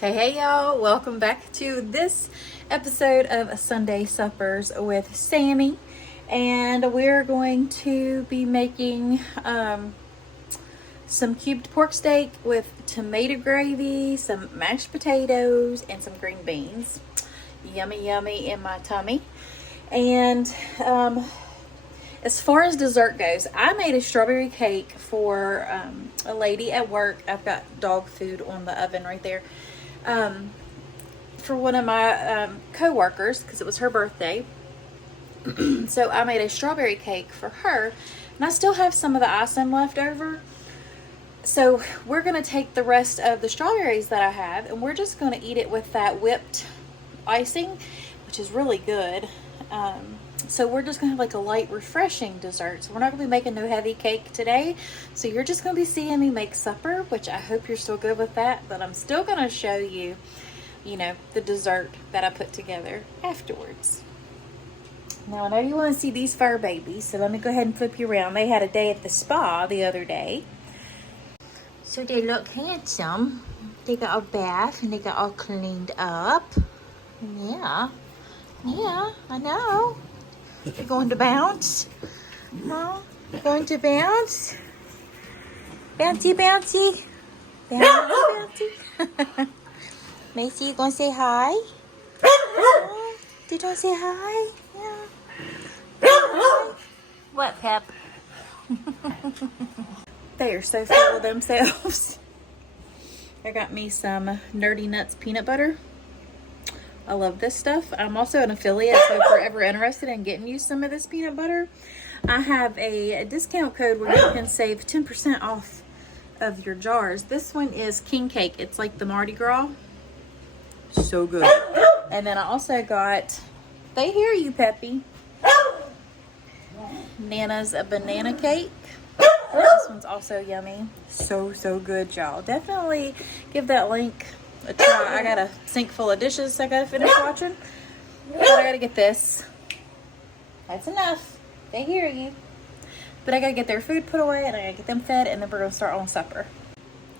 Hey y'all, welcome back to this episode of Sunday Suppers with Sammy, and we're going to be making some cubed pork steak with tomato gravy, some mashed potatoes, and some green beans. Yummy yummy in my tummy. And as far as dessert goes, I made a strawberry cake for a lady at work. I've got dog food on the oven right there. For one of my co-workers, because it was her birthday. So I made a strawberry cake for her, and I still have some of the icing left over. So we're going to take the rest of the strawberries that I have, and we're just going to eat it with that whipped icing, which is really good. So we're just going to have like a light, refreshing dessert. So we're not going to be making no heavy cake today. So you're just going to be seeing me make supper, which I hope you're still good with that. But I'm still going to show you, the dessert that I put together afterwards. Now, I know you want to see these fur babies, so let me go ahead and flip you around. They had a day at the spa the other day. So they look handsome. They got a bath and they got all cleaned up. Yeah, I know. You're going to bounce? No? You're going to bounce? Bouncy, bouncy. Bouncy, bouncy. Macy, you going to say hi? Oh, did you say hi? Yeah. What, Pep? They are so full of themselves. I got me some Nerdy Nuts peanut butter. I love this stuff. I'm also an affiliate, so if you're ever interested in getting you some of this peanut butter, I have a discount code where you can save 10% off of your jars. This one is King Cake. It's like the Mardi Gras. So good. And then I also got, they hear you, Peppy. Nana's a banana cake. This one's also yummy. So good, y'all. Definitely give that link a try. I got a sink full of dishes I gotta finish watching, but I gotta get this. That's enough. They hear you. But I gotta get their food put away and I gotta get them fed, and then we're gonna start on supper.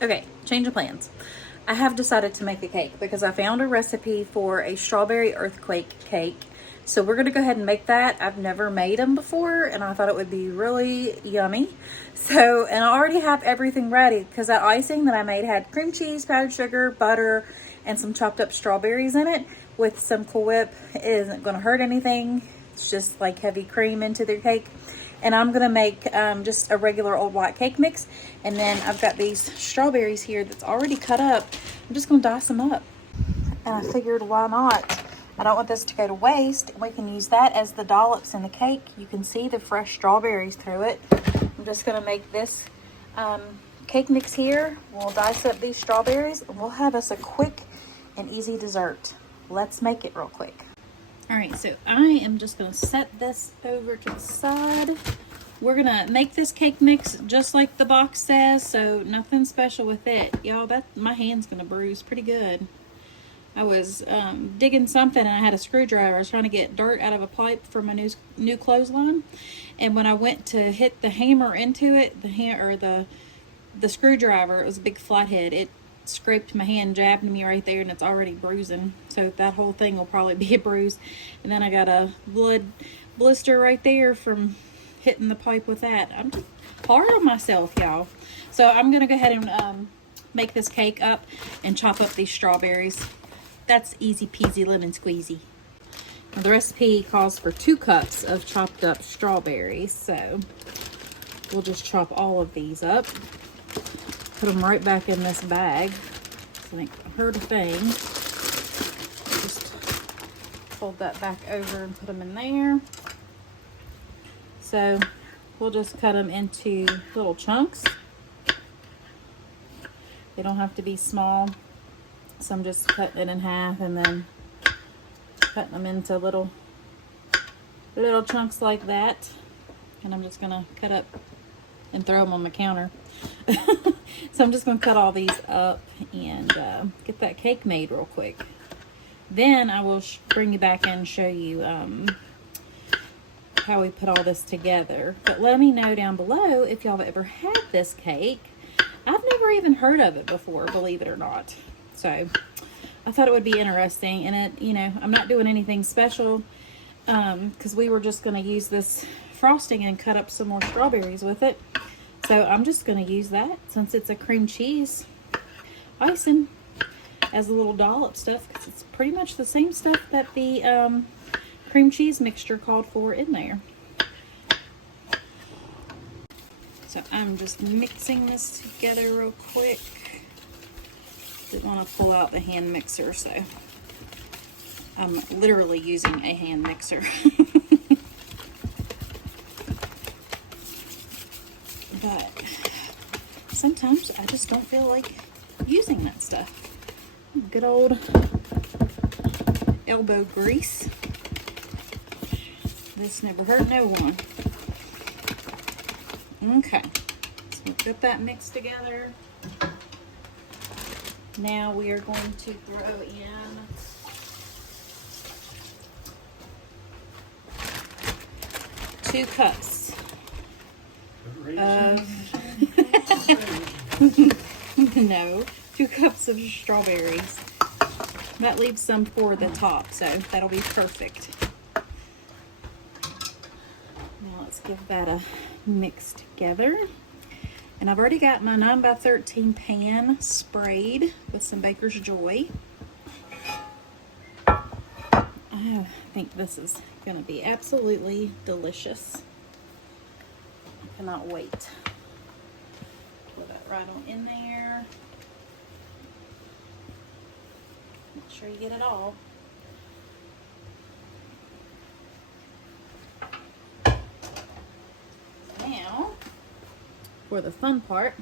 Okay, change of plans. I have decided to make a cake because I found a recipe for a strawberry earthquake cake. So we're gonna go ahead and make that. I've never made them before, and I thought it would be really yummy. So, and I already have everything ready because that icing that I made had cream cheese, powdered sugar, butter, and some chopped up strawberries in it with some Cool Whip. It isn't gonna hurt anything. It's just like heavy cream into their cake. And I'm gonna make just a regular old white cake mix. And then I've got these strawberries here that's already cut up. I'm just gonna dice them up. And I figured, why not? I don't want this to go to waste. We can use that as the dollops in the cake. You can see the fresh strawberries through it. I'm just going to make this cake mix here. We'll dice up these strawberries, and we'll have us a quick and easy dessert. Let's make it real quick. All right, so I am just going to set this over to the side. We're going to make this cake mix just like the box says, so nothing special with it. Y'all, my hand's going to bruise pretty good. I was digging something and I had a screwdriver. I was trying to get dirt out of a pipe for my new clothesline, and when I went to hit the hammer into it, the screwdriver, it was a big flathead. It scraped my hand, jabbed me right there, and it's already bruising. So that whole thing will probably be a bruise. And then I got a blood blister right there from hitting the pipe with that. I'm just hard on myself, y'all. So I'm gonna go ahead and make this cake up and chop up these strawberries. That's easy peasy lemon squeezy. Now, the recipe calls for 2 cups of chopped up strawberries, so we'll just chop all of these up, put them right back in this bag. So I heard a thing. Just fold that back over and put them in there. So we'll just cut them into little chunks. They don't have to be small. So I'm just cutting it in half and then cutting them into little chunks like that. And I'm just gonna cut up and throw them on the counter. So I'm just gonna cut all these up and get that cake made real quick. Then I will bring you back in and show you how we put all this together. But let me know down below if y'all have ever had this cake. I've never even heard of it before, believe it or not. So I thought it would be interesting. And it, you know, I'm not doing anything special because we were just going to use this frosting and cut up some more strawberries with it. So I'm just going to use that since it's a cream cheese icing as a little dollop stuff, because it's pretty much the same stuff that the cream cheese mixture called for in there. So I'm just mixing this together real quick. Didn't want to pull out the hand mixer, so I'm literally using a hand mixer. But sometimes I just don't feel like using that stuff. Good old elbow grease. This never hurt no one. Okay, so we've got that mixed together. Now we are going to throw in two cups of no, 2 cups of strawberries. That leaves some for the top, so that'll be perfect. Now let's give that a mix together. And I've already got my 9x13 pan sprayed with some Baker's Joy. I think this is going to be absolutely delicious. I cannot wait. Put that right on in there. Make sure you get it all. Now, for the fun part,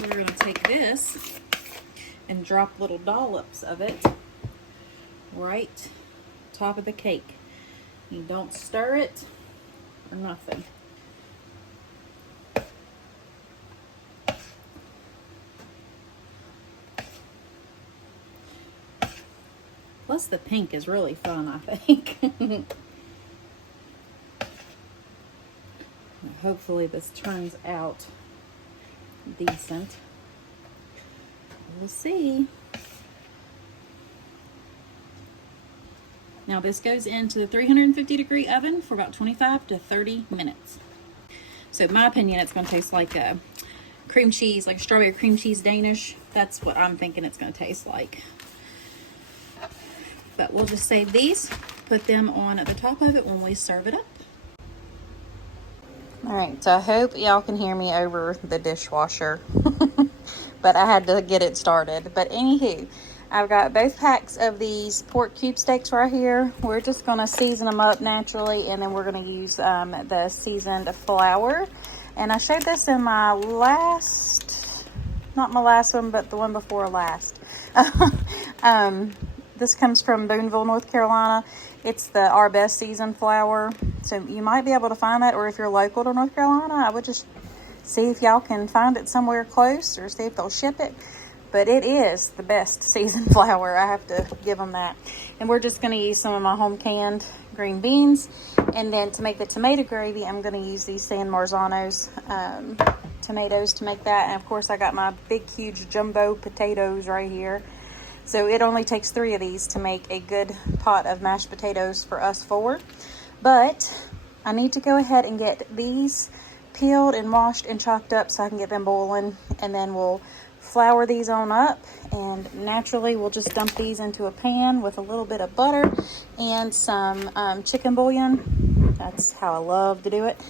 we're going to take this and drop little dollops of it right top of the cake. You don't stir it or nothing. Plus the pink is really fun, I think. Hopefully this turns out decent. We'll see. Now this goes into the 350-degree oven for about 25 to 30 minutes. So in my opinion, it's going to taste like a cream cheese, like strawberry cream cheese Danish. That's what I'm thinking it's going to taste like. But we'll just save these, put them on at the top of it when we serve it up. Alright, so I hope y'all can hear me over the dishwasher. But I had to get it started. But anywho, I've got both packs of these pork cube steaks right here. We're just going to season them up naturally, and then we're going to use the seasoned flour. And I showed this in my last, not my last one, but the one before last. This comes from Boonville, North Carolina. It's the Our Best seasoned flour. So you might be able to find that, or if you're local to North Carolina, I would just see if y'all can find it somewhere close or see if they'll ship it. But it is the best seasoned flour. I have to give them that. And we're just going to use some of my home canned green beans. And then to make the tomato gravy, I'm going to use these San Marzanos tomatoes to make that. And of course, I got my big, huge jumbo potatoes right here. So it only takes 3 of these to make a good pot of mashed potatoes for us 4. But I need to go ahead and get these peeled and washed and chopped up so I can get them boiling. And then we'll flour these on up, and naturally we'll just dump these into a pan with a little bit of butter and some chicken bouillon. That's how I love to do it.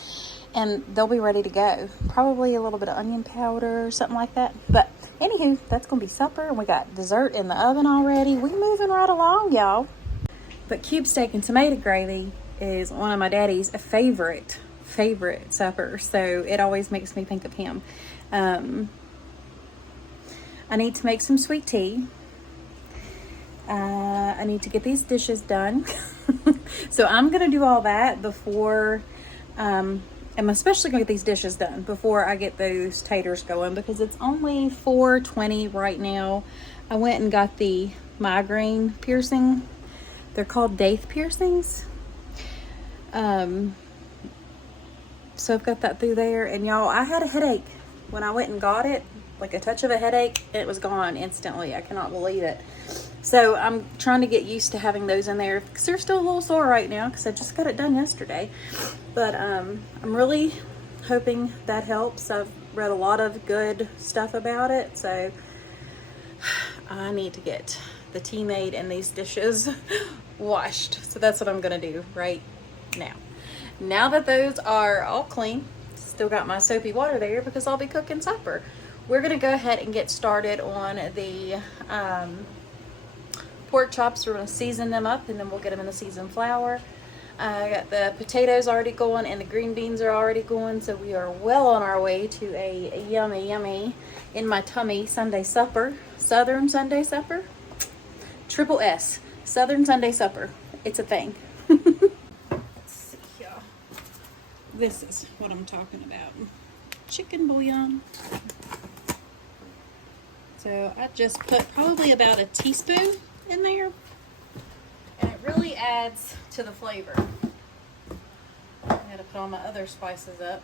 And they'll be ready to go. Probably a little bit of onion powder or something like that. But anywho, that's going to be supper. And we got dessert in the oven already. We moving right along, y'all. But cube steak and tomato gravy is one of my daddy's favorite suppers. So it always makes me think of him. I need to make some sweet tea. I need to get these dishes done. So I'm going to do all that before... I'm especially going to get these dishes done before I get those taters going, because it's only 4:20 right now. I went and got the migraine piercing. They're called Daith piercings. So So I've got that through there. And y'all, I had a headache when I went and got it, like a touch of a headache. It was gone instantly. I cannot believe it. So I'm trying to get used to having those in there because they're still a little sore right now because I just got it done yesterday. But I'm really hoping that helps. I've read a lot of good stuff about it, so I need to get the tea made and these dishes washed. So that's what I'm gonna do right now. Now that those are all clean, still got my soapy water there because I'll be cooking supper. We're gonna go ahead and get started on the pork chops. We're gonna season them up and then we'll get them in the seasoned flour. I got the potatoes already going and the green beans are already going, so we are well on our way to a yummy, yummy, in my tummy Sunday supper. Southern Sunday supper? Triple S. Southern Sunday supper. It's a thing. Let's see here. This is what I'm talking about. Chicken bouillon. So I just put probably about a teaspoon in there. And it really adds to the flavor. I gotta put all my other spices up.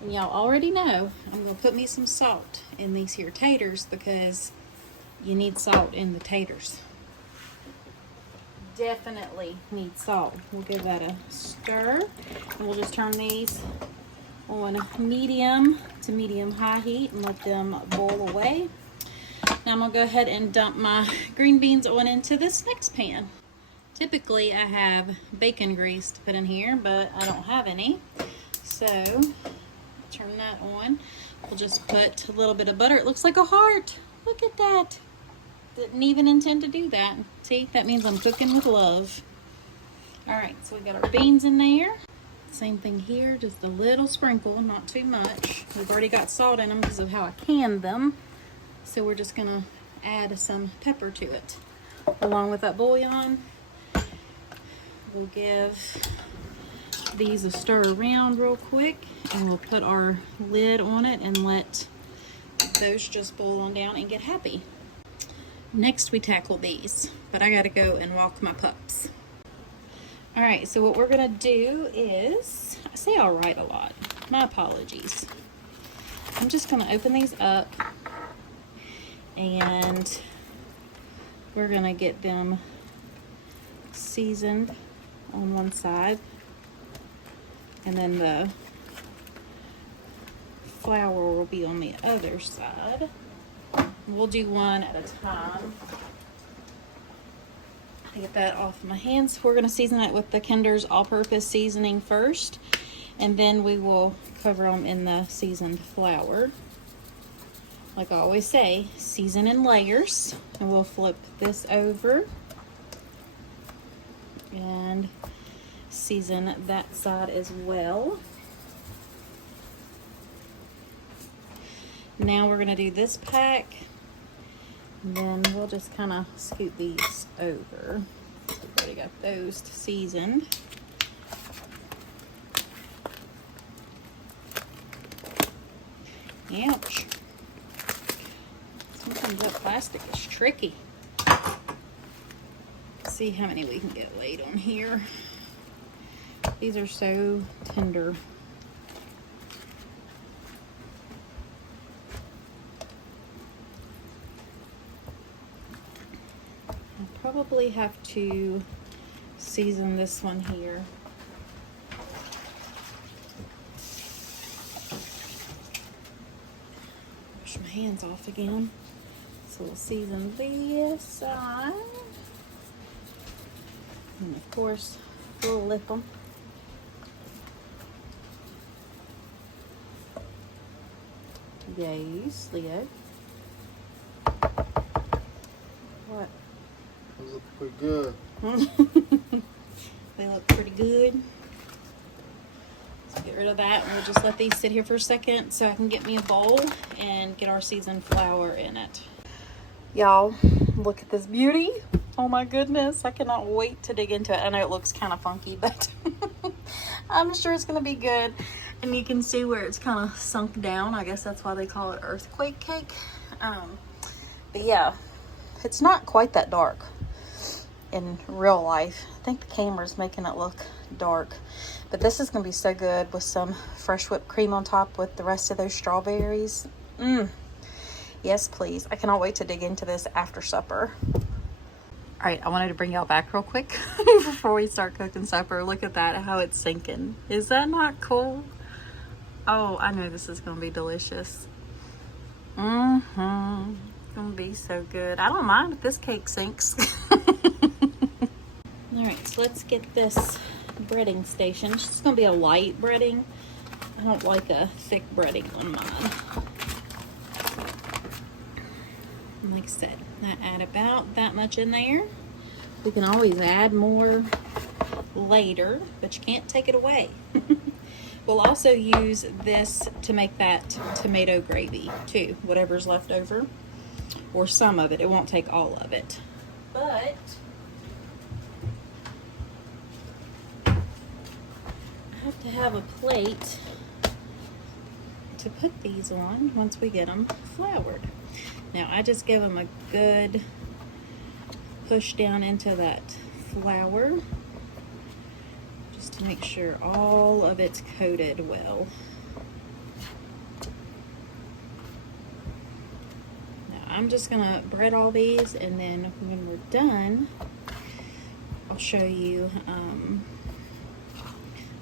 And y'all already know I'm gonna put me some salt in these here taters because you need salt in the taters. Definitely need salt. We'll give that a stir. And we'll just turn these on medium to medium high heat and let them boil away. Now I'm gonna go ahead and dump my green beans on into this next pan. Typically I have bacon grease to put in here, but I don't have any. So turn that on. We'll just put a little bit of butter. It looks like a heart. Look at that. Didn't even intend to do that. See, that means I'm cooking with love. All right, so we got our beans in there. Same thing here, just a little sprinkle, not too much. We've already got salt in them because of how I canned them. So we're just gonna add some pepper to it. Along with that bouillon, we'll give these a stir around real quick and we'll put our lid on it and let those just boil on down and get happy. Next we tackle these, but I gotta go and walk my pups. All right, so what we're gonna do is, I say all right a lot, my apologies. I'm just gonna open these up and we're gonna get them seasoned on one side and then the flour will be on the other side. We'll do one at a time. Get that off my hands. We're gonna season it with the Kinder's all-purpose seasoning first, and then we will cover them in the seasoned flour. Like I always say, season in layers. And we'll flip this over and season that side as well. Now we're gonna do this pack. And then we'll just kind of scoot these over. We've already got those seasoned. Ouch. Sometimes that plastic is tricky. Let's see how many we can get laid on here. These are so tender. Probably have to season this one here. Wash my hands off again. So we'll season this side. And of course, we'll lip them. Yes, Leo. What? They look pretty good. They look pretty good. Let's get rid of that and we'll just let these sit here for a second so I can get me a bowl and get our seasoned flour in it. Y'all, look at this beauty. Oh my goodness, I cannot wait to dig into it. I know it looks kind of funky, but I'm sure it's gonna be good. And you can see where it's kind of sunk down. I guess that's why they call it earthquake cake. But yeah, it's not quite that dark in real life. I think the camera's making it look dark. But this is going to be so good with some fresh whipped cream on top with the rest of those strawberries. Yes, please. I cannot wait to dig into this after supper. All right, I wanted to bring y'all back real quick before we start cooking supper. Look at that, how it's sinking. Is that not cool? Oh, I know this is going to be delicious. It's going to be so good. I don't mind if this cake sinks. All right, so let's get this breading station. It's just going to be a light breading. I don't like a thick breading on mine. And like I said, I add about that much in there. We can always add more later, but you can't take it away. We'll also use this to make that tomato gravy too, whatever's left over, or some of it. It won't take all of it. But I have to have a plate to put these on once we get them floured. Now I just give them a good push down into that flour just to make sure all of it's coated well. Now I'm just gonna bread all these, and then when we're done, I'll show you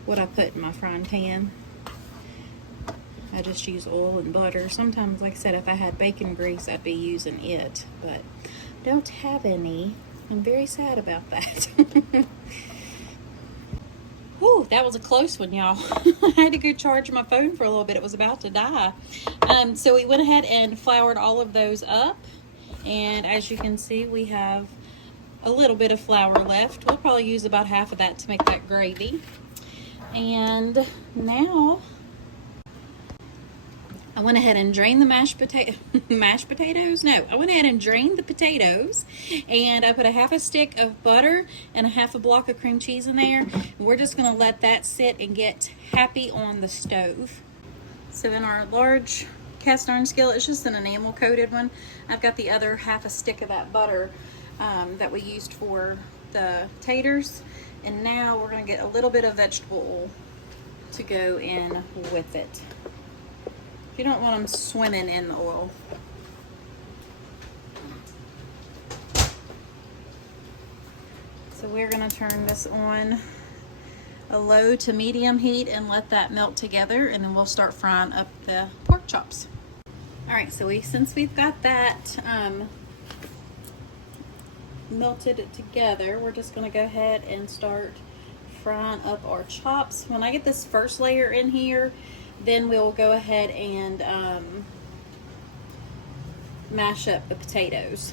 what I put in my frying pan. I just use oil and butter. Sometimes, like I said, if I had bacon grease, I'd be using it, but don't have any. I'm very sad about that. Whew, that was a close one, y'all. I had to go charge my phone for a little bit. It was about to die. So we went ahead and floured all of those up. And as you can see, we have a little bit of flour left. We'll probably use about half of that to make that gravy. And now I went ahead and drained the mashed potatoes. No, I went ahead and drained the potatoes, and I put a half a stick of butter and a half a block of cream cheese in there. And we're just gonna let that sit and get happy on the stove. So in our large cast iron skillet, it's just an enamel coated one. I've got the other half a stick of that butter that we used for the taters. And now we're gonna get a little bit of vegetable oil to go in with it. You don't want them swimming in the oil. So we're gonna turn this on a low to medium heat and let that melt together, and then we'll start frying up the pork chops. All right, so since we've got that melted together, we're just gonna go ahead and start frying up our chops. When I get this first layer in here, then we'll go ahead and mash up the potatoes.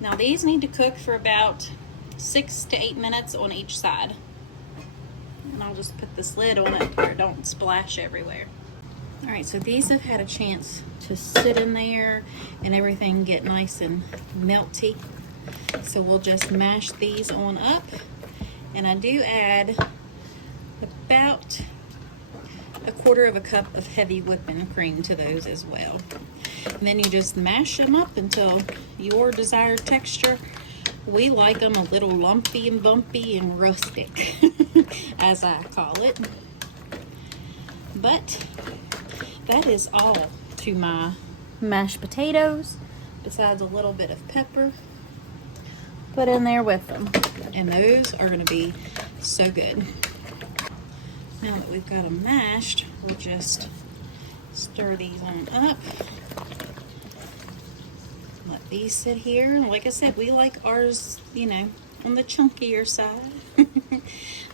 Now these need to cook for about 6 to 8 minutes on each side. And I'll just put this lid on it where it don't splash everywhere. All right, so these have had a chance to sit in there and everything get nice and melty. So we'll just mash these on up. And I do add about 1/4 cup of heavy whipping cream to those as well. And then you just mash them up until your desired texture. We like them a little lumpy and bumpy and rustic, as I call it. But that is all to my mashed potatoes, besides a little bit of pepper put in there with them. And those are going to be so good. Now that we've got them mashed, we'll just stir these on up. Let these sit here. And like I said, we like ours, you know, on the chunkier side.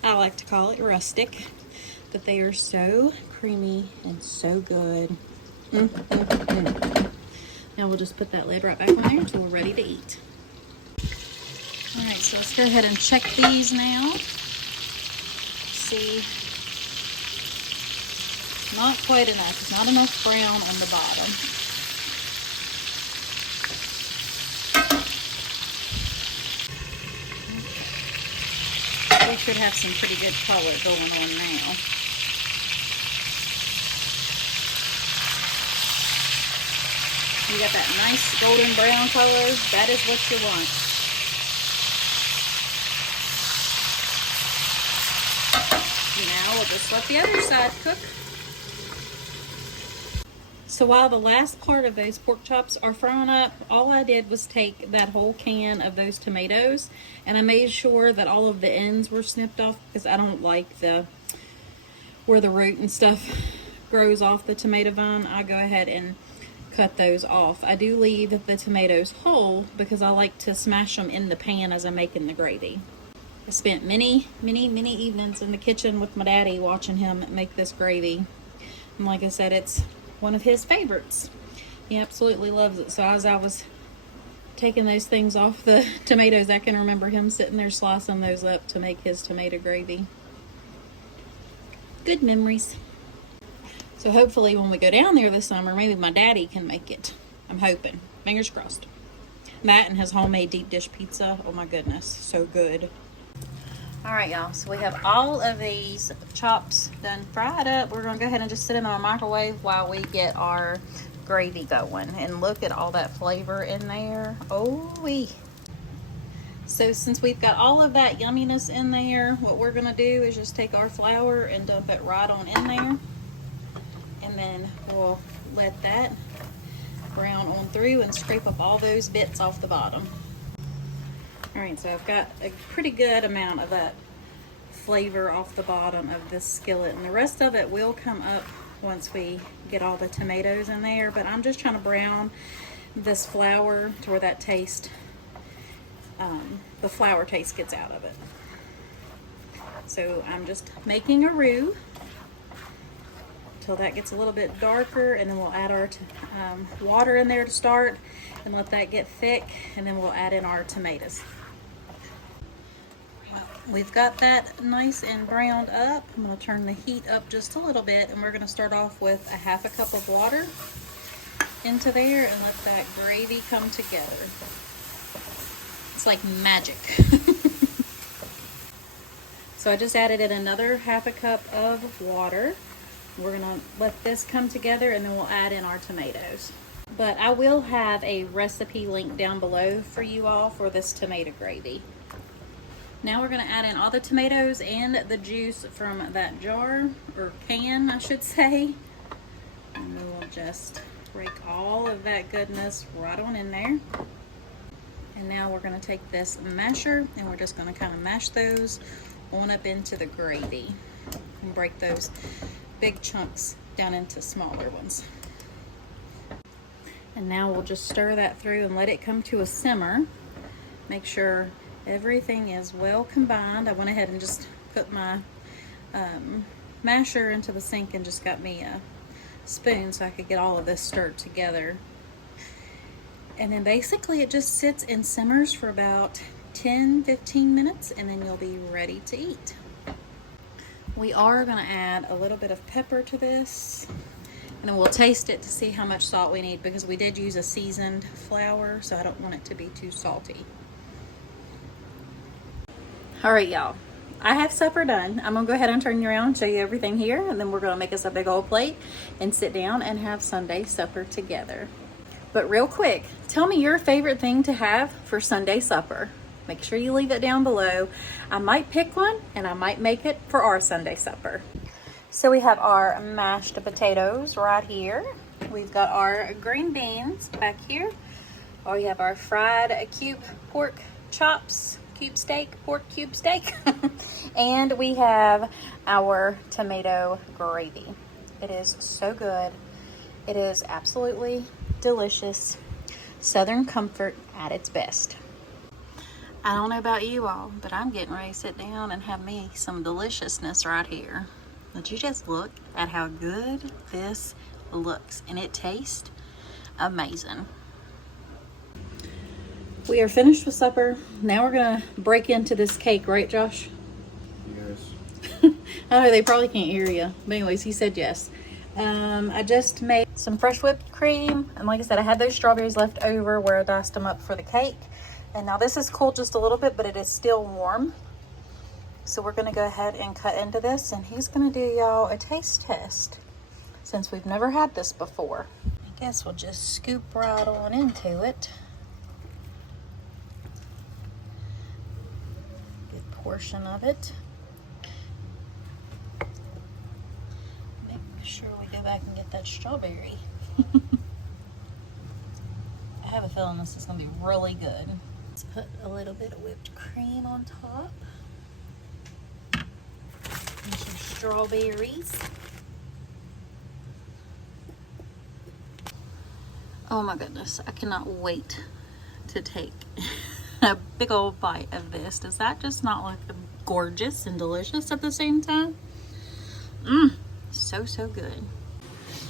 I like to call it rustic. But they are so creamy and so good. Now we'll just put that lid right back on there until we're ready to eat. Alright, so let's go ahead and check these now. See. Not quite enough. It's not enough brown on the bottom. We should have some pretty good color going on now. You got that nice golden brown color. That is what you want. just let the other side cook. So while the last part of those pork chops are frying up, all I did was take that whole can of those tomatoes and I made sure that all of the ends were snipped off because I don't like where the root and stuff grows off the tomato vine. I go ahead and cut those off. I do leave the tomatoes whole because I like to smash them in the pan as I'm making the gravy. I spent many evenings in the kitchen with my daddy watching him make this gravy. And like I said, it's one of his favorites. He absolutely loves it. So as I was taking those things off the tomatoes, I can remember him sitting there slicing those up to make his tomato gravy. Good memories. So hopefully when we go down there this summer, maybe my daddy can make it. I'm hoping. Fingers crossed. That and his homemade deep dish pizza. Oh my goodness, so good. All right, y'all, so we have all of these chops done fried up. We're gonna go ahead and just sit in our microwave while we get our gravy going. And look at all that flavor in there. Oh-wee. So since we've got all of that yumminess in there, what we're gonna do is just take our flour and dump it right on in there. And then we'll let that brown on through and scrape up all those bits off the bottom. All right, so I've got a pretty good amount of that flavor off the bottom of this skillet, and the rest of it will come up once we get all the tomatoes in there, but I'm just trying to brown this flour to where that taste, the flour taste gets out of it. So I'm just making a roux till that gets a little bit darker, and then we'll add our water in there to start and let that get thick, and then we'll add in our tomatoes. We've got that nice and browned up. I'm going to turn the heat up just a little bit, and we're going to start off with a half a cup of water into there and let that gravy come together. It's like magic. So I just added in another half a cup of water. We're going to let this come together, and then we'll add in our tomatoes. But I will have a recipe link down below for you all for this tomato gravy. Now we're going to add in all the tomatoes and the juice from that jar, or can I should say. And we will just rake all of that goodness right on in there. And now we're going to take this masher and we're just going to kind of mash those on up into the gravy and break those big chunks down into smaller ones. And now we'll just stir that through and let it come to a simmer. Make sure everything is well combined. I went ahead and just put my masher into the sink and just got me a spoon so I could get all of this stirred together. And then basically it just sits and simmers for about 10-15 minutes, and then you'll be ready to eat. We are going to add a little bit of pepper to this, and then we'll taste it to see how much salt we need, because we did use a seasoned flour, so I don't want it to be too salty. All right, y'all, I have supper done. I'm gonna go ahead and turn you around and show you everything here, and then we're gonna make us a big old plate and sit down and have Sunday supper together. But real quick, tell me your favorite thing to have for Sunday supper. Make sure you leave it down below. I might pick one and I might make it for our Sunday supper. So we have our mashed potatoes right here. We've got our green beans back here. We have our fried cube pork chops. Cube steak, pork cube steak. And we have our tomato gravy. It is so good. It is absolutely delicious. Southern comfort at its best. I don't know about you all, but I'm getting ready to sit down and have me some deliciousness right here. Would you just look at how good this looks, and it tastes amazing. We are finished with supper. Now we're gonna break into this cake, right, Josh? Yes. I know they probably can't hear you, but anyways, he said yes. I just made some fresh whipped cream, and like I said, I had those strawberries left over where I diced them up for the cake. And now this is cooled just a little bit, but it is still warm. So we're gonna go ahead and cut into this, and he's gonna do y'all a taste test since we've never had this before. I guess we'll just scoop right on into it. Portion of it. sure we go back and get that strawberry. I have a feeling this is going to be really good. Let's put a little bit of whipped cream on top. And some strawberries. Oh my goodness, I cannot wait to take a big old bite of this. Does that just not look gorgeous and delicious at the same time? So good.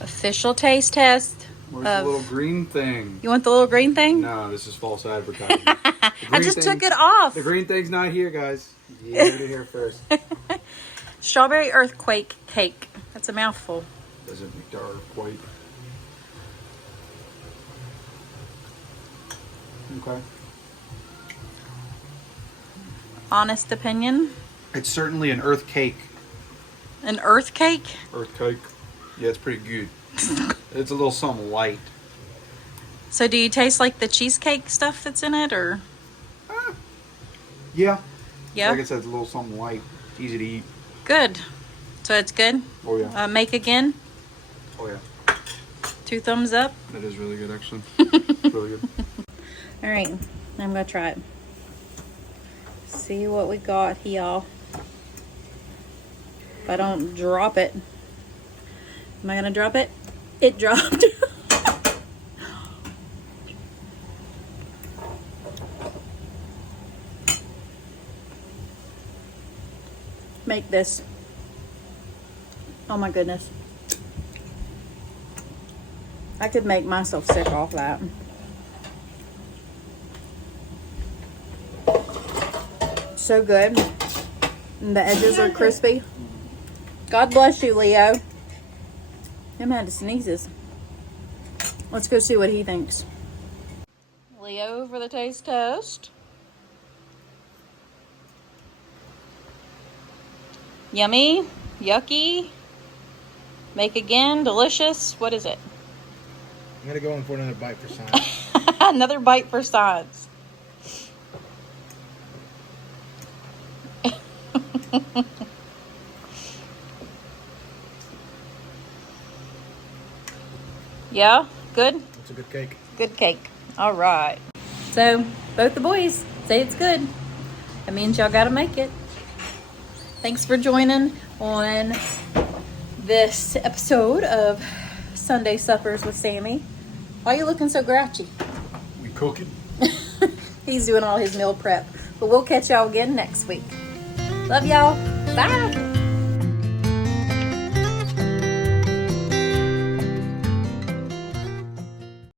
Official taste test. Where's the little green thing? You want the little green thing? No, this is false advertising. I just took it off. The green thing's not here, guys. You heard it here first. Strawberry earthquake cake. That's a mouthful. Doesn't make the earthquake. Okay. Honest opinion? It's certainly an earth cake. An earth cake? Earth cake. Yeah, it's pretty good. It's a little something light. So do you taste like the cheesecake stuff that's in it, or? Yeah. Yeah? Like I said, it's a little something light. It's easy to eat. Good. So it's good? Oh, yeah. Make again? Oh, yeah. 2 thumbs up? That is really good, actually. It's really good. All right. I'm going to try it. See what we got here. If I don't drop it. Am I going to drop it? It dropped. Make this. Oh my goodness. I could make myself sick off that. So good. And the edges are crispy. God bless you, Leo. Him had to sneezes. Let's go see what he thinks. Leo for the taste test. Yummy, yucky, make again, delicious. What is it? I'm gonna go in for another bite for science. Another bite for science. Yeah, good? It's a good cake. Good cake. All right. So, both the boys say it's good. That means y'all gotta make it. Thanks for joining on this episode of Sunday Suppers with Sammy. Why are you looking so grouchy? We cooking. He's doing all his meal prep. But we'll catch y'all again next week. Love y'all. Bye.